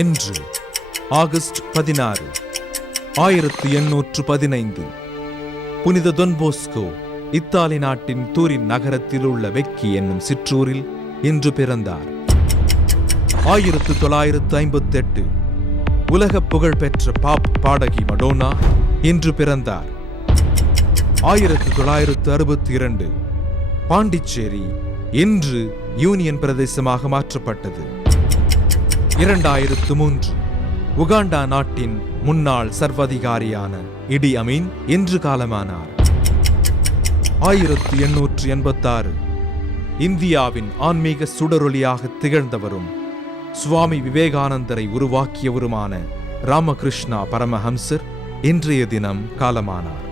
என்று ஆகஸ்ட் 16, 1815 புனித தொன் Bosco Italy நாட்டின் தூரின் நகரத்தில் உள்ள வெக்கி என்னும் சிற்றூரில் இன்று பிறந்தார். 1958 உலக புகழ்பெற்ற பாப் பாடகி மடோனா இன்று பிறந்தார். 1962 பாண்டிச்சேரி இன்று யூனியன் பிரதேசமாக மாற்றப்பட்டது. 2003 உகாண்டா நாட்டின் முன்னாள் சர்வாதிகாரியான இடி அமீன் இன்று காலமானார். 1886 இந்தியாவின் ஆன்மீக சுடரொளியாக திகழ்ந்தவரும் சுவாமி விவேகானந்தரை உருவாக்கியவருமான ராமகிருஷ்ணா பரமஹம்சர் இன்றைய தினம் காலமானார்.